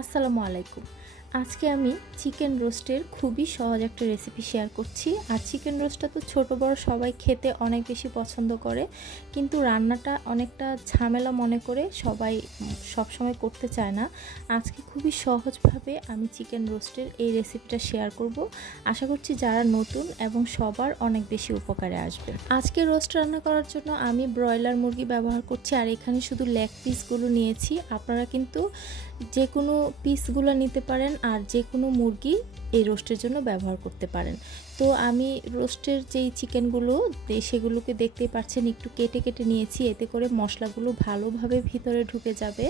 আসসালামু আলাইকুম। আজকে আমি চিকেন রোস্টের খুবই সহজ একটা রেসিপি শেয়ার করছি। আর চিকেন রোস্টটা তো ছোট বড় সবাই খেতে অনেক বেশি পছন্দ করে, কিন্তু রান্নাটা অনেকটা ঝামেলা মনে করে সবাই সবসময় করতে চায় না। আজকে খুবই সহজভাবে আমি চিকেন রোস্টের এই রেসিপিটা শেয়ার করব। আশা করছি যারা নতুন এবং সবার অনেক বেশি উপকারে আসবে। আজকে রোস্ট রান্না করার জন্য আমি ব্রয়লার মুরগি ব্যবহার করছি, আর এখানে শুধু লেগ পিসগুলো নিয়েছি। আপনারা কিন্তু যে কোনো পিসগুলো নিতে পারেন, আর যে কোনো মুরগি এই রোস্টের জন্য ব্যবহার করতে পারেন। তো আমি রোস্টের যেই চিকেনগুলো সেগুলোকে দেখতেই পাচ্ছেন একটু কেটে কেটে নিয়েছি, এতে করে মশলাগুলো ভালোভাবে ভিতরে ঢুকে যাবে।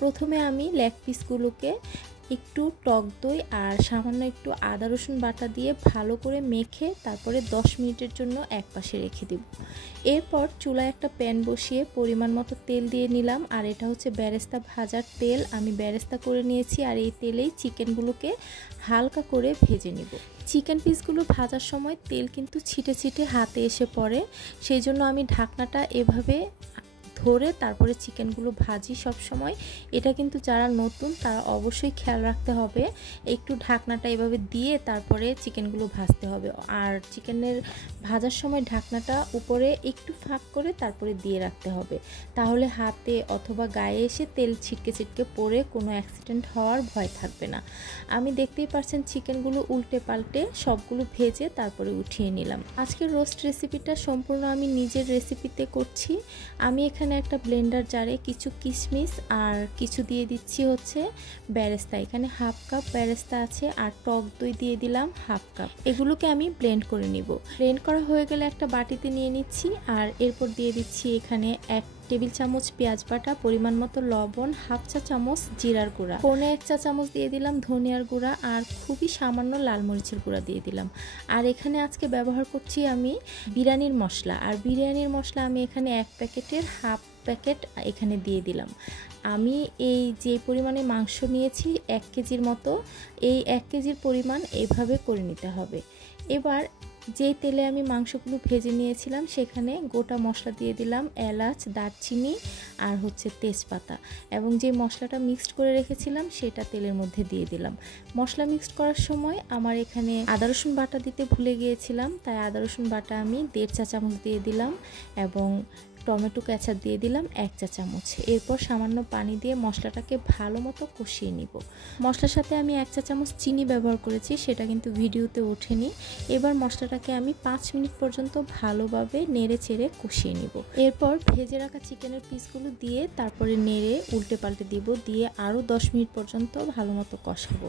প্রথমে আমি লেগ পিসগুলোকে একটু টক দই আর সামান্য একটু আদা রসুন বাটা দিয়ে ভালো করে মেখে তারপরে 10 মিনিটের জন্য এক পাশে রেখে দেব। এরপর চুলায় একটা প্যান বসিয়ে পরিমাণ মতো তেল দিয়ে নিলাম, আর এটা হচ্ছে বেরেস্তা ভাজার তেল। আমি বেরেস্তা করে নিয়েছি, আর এই তেলেই চিকেনগুলোকে হালকা করে ভেজে নিব। চিকেন পিসগুলো ভাজার সময় তেল কিন্তু ছিটে ছিটে হাতে এসে পড়ে, সেই জন্য আমি ঢাকনাটা এভাবে ধরে তারপরে চিকেনগুলো ভাজি সব সময়। এটা কিন্তু যারা নতুন তারা অবশ্যই খেয়াল রাখতে হবে, একটু ঢাকনাটা এভাবে দিয়ে তারপরে চিকেনগুলো ভাজতে হবে। আর চিকেনের ভাজার সময় ঢাকনাটা উপরে একটু ফাঁক করে তারপরে দিয়ে রাখতে হবে, তাহলে হাতে অথবা গায়ে এসে তেল ছিটকে ছিটকে পড়ে কোনো অ্যাক্সিডেন্ট হওয়ার ভয় থাকবে না। আমি দেখতেই পাচ্ছেন চিকেনগুলো উল্টে পাল্টে সবগুলো ভেজে তারপরে উঠিয়ে নিলাম। আজকের রোস্ট রেসিপিটা সম্পূর্ণ আমি নিজের রেসিপিতে করছি। আমি এখানে একটা ব্লেন্ডার জারে কিছু কিশমিশ আর কিছু দিয়ে দিচ্ছি হচ্ছে বেরেস্তা। এখানে হাফ কাপ বেরেস্তা আছে, আর টক দই দিয়ে দিলাম হাফ কাপ। এগুলোকে আমি ব্লেন্ড করে নিব। ব্লেন্ড করা হয়ে গেলে একটা বাটিতে নিয়ে নিচ্ছি, আর এরপর দিয়ে দিচ্ছি এখানে 1 টেবিল চামচ পেঁয়াজ বাটা, পরিমাণ মতো লবণ, হাফ চা চামচ জিরার গুঁড়া, পৌনে 1 চা চামচ দিয়ে দিলাম ধনিয়ার গুঁড়া, আর খুবই সামান্য লাল মরিচের গুঁড়া দিয়ে দিলাম। আর এখানে আজকে ব্যবহার করছি আমি বিরিয়ানির মশলা, আর বিরিয়ানির মশলা আমি এখানে 1 প্যাকেটের হাফ প্যাকেট এখানে দিয়ে দিলাম। আমি এই যে পরিমাণে মাংস নিয়েছি 1 কেজির মতো, এই 1 কেজির পরিমাণ এভাবে করে নিতে হবে। এবার যে তেলে আমি মাংসগুলো ভেজে নিয়েছিলাম সেখানে গোটা মশলা দিয়ে দিলাম, এলাচ, দারচিনি আর হচ্ছে তেজপাতা, এবং যে মশলাটা মিক্সড করে রেখেছিলাম সেটা তেলের মধ্যে দিয়ে দিলাম। মশলা মিক্সড করার সময় আমার এখানে আদা রসুন বাটা দিতে ভুলে গিয়েছিলাম, তাই আদা রসুন বাটা আমি 1.5 চা চামচ দিয়ে দিলাম, এবং টমেটো কেচাপ দিয়ে দিলাম 1 চা চামচ। এরপর সামান্য পানি দিয়ে মশলাটাকে ভালো মতো কষিয়ে নিব। মশলার সাথে আমি 1 চা চামচ চিনি ব্যবহার করেছি, সেটা কিন্তু ভিডিওতে ওঠেনি। এবার মশলাটাকে আমি 5 মিনিট পর্যন্ত ভালোভাবে নেড়ে চেড়ে কষিয়ে নিব। এরপর ভেজে রাখা চিকেনের পিসগুলো দিয়ে তারপরে নেড়ে উল্টে পাল্টে দিব, দিয়ে আরও 10 মিনিট পর্যন্ত ভালো মতো কষাবো।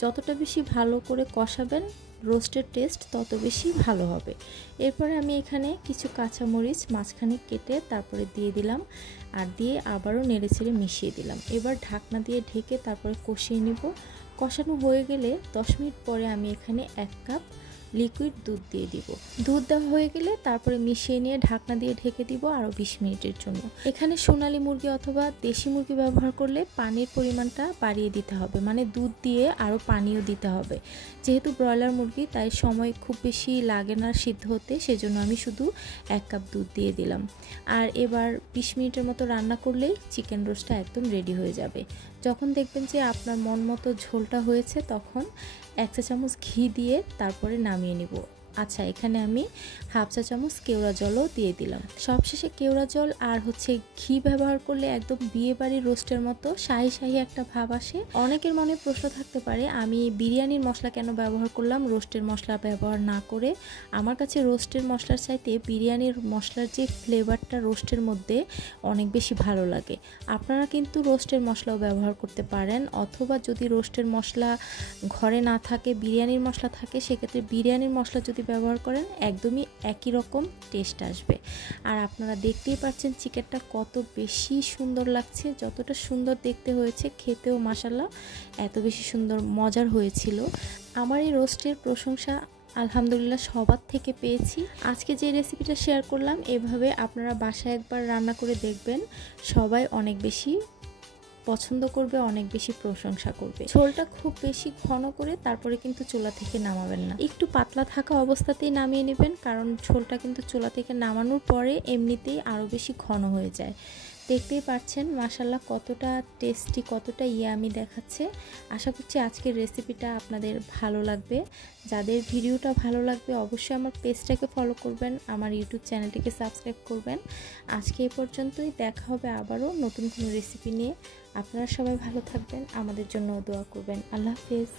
যতটা বেশি ভালো করে কষাবেন রোস্টের টেস্ট তত বেশি ভালো হবে। এরপরে আমি এখানে কিছু কাঁচামরিচ মাঝখানে কেটে তারপরে দিয়ে দিলাম, আর দিয়ে আবারও নেড়ে ছেড়ে মিশিয়ে দিলাম। এবার ঢাকনা দিয়ে ঢেকে তারপরে কষিয়ে নিব। কষানো হয়ে গেলে 10 মিনিট পরে আমি এখানে 1 কাপ লিকুইড দুধ দিয়ে দিব। দুধ দেওয়া হয়ে গেলে তারপরে মিশিয়ে নিয়ে ঢাকনা দিয়ে ঢেকে দিব আরও 20 মিনিটের জন্য। এখানে সোনালী মুরগি অথবা দেশি মুরগি ব্যবহার করলে পানির পরিমাণটা বাড়িয়ে দিতে হবে, মানে দুধ দিয়ে আরও পানিও দিতে হবে। যেহেতু ব্রয়লার মুরগি তাই সময় খুব বেশি লাগে না সিদ্ধ হতে, সেজন্য আমি শুধু 1 কাপ দুধ দিয়ে দিলাম। আর এবার 20 মিনিটের মতো রান্না করলেই চিকেন রোস্টটা একদম রেডি হয়ে যাবে। যখন দেখবেন যে আপনার মন মতো ঝোলটা হয়েছে তখন 1 চা চামচ ঘি দিয়ে তারপরে নামিয়ে নিব। আচ্ছা, এখানে আমি হাফ চা চামচ কেওড়া জলও দিয়ে দিলাম। সবশেষে কেওড়া জল আর হচ্ছে ঘি ব্যবহার করলে একদম বিয়ে বাড়ির রোস্টের মতো শাহি শাহি একটা ভাব আসে। অনেকের মনে প্রশ্ন থাকতে পারে আমি বিরিয়ানির মশলা কেন ব্যবহার করলাম রোস্টের মশলা ব্যবহার না করে। আমার কাছে রোস্টের মশলার চাইতে বিরিয়ানির মশলার যে ফ্লেভারটা রোস্টের মধ্যে অনেক বেশি ভালো লাগে। আপনারা কিন্তু রোস্টের মশলাও ব্যবহার করতে পারেন, অথবা যদি রোস্টের মশলা ঘরে না থাকে বিরিয়ানির মশলা থাকে, সেক্ষেত্রে বিরিয়ানির মশলা যদি ব্যবহার করেন একদমই একই রকম টেস্ট আসবে। আর আপনারা দেখতেই পাচ্ছেন চিকেনটা কত বেশি সুন্দর লাগছে, যতটা সুন্দর দেখতে হয়েছে খেতেও মাশাআল্লাহ এত বেশি সুন্দর মজার হয়েছিল। আমার এই রোস্টের প্রশংসা আলহামদুলিল্লাহ সবার থেকে পেয়েছি। আজকে যে রেসিপিটা শেয়ার করলাম এভাবে আপনারা বাসায় একবার রান্না করে দেখবেন, সবাই অনেক বেশি পছন্দ করবে, অনেক বেশি প্রশংসা করবে। ঝোলটা খুব বেশি ঘন করে তারপরে কিন্তু চুলা থেকে নামাবেন না, একটু পাতলা থাকা অবস্থাতেই নামিয়ে নেবেন, কারণ ঝোলটা কিন্তু চুলা থেকে নামানোর পরে এমনিতেই আরও বেশি ঘন হয়ে যায়। দেখতেই পাচ্ছেন মাশাআল্লাহ কতটা টেস্টি, কতটা ইয়ামি দেখাচ্ছে। আশা করছি আজকের রেসিপিটা আপনাদের ভালো লাগবে। যাদের ভিডিওটা ভালো লাগবে অবশ্যই আমার পেজটাকে ফলো করবেন, আমার ইউটিউব চ্যানেলটিকে সাবস্ক্রাইব করবেন। আজকে এ পর্যন্তই, দেখা হবে আবারও নতুন কোনো রেসিপি নিয়ে। আপনারা সবাই ভালো থাকবেন, আমাদের জন্য দোয়া করবেন। আল্লাহ হাফেজ।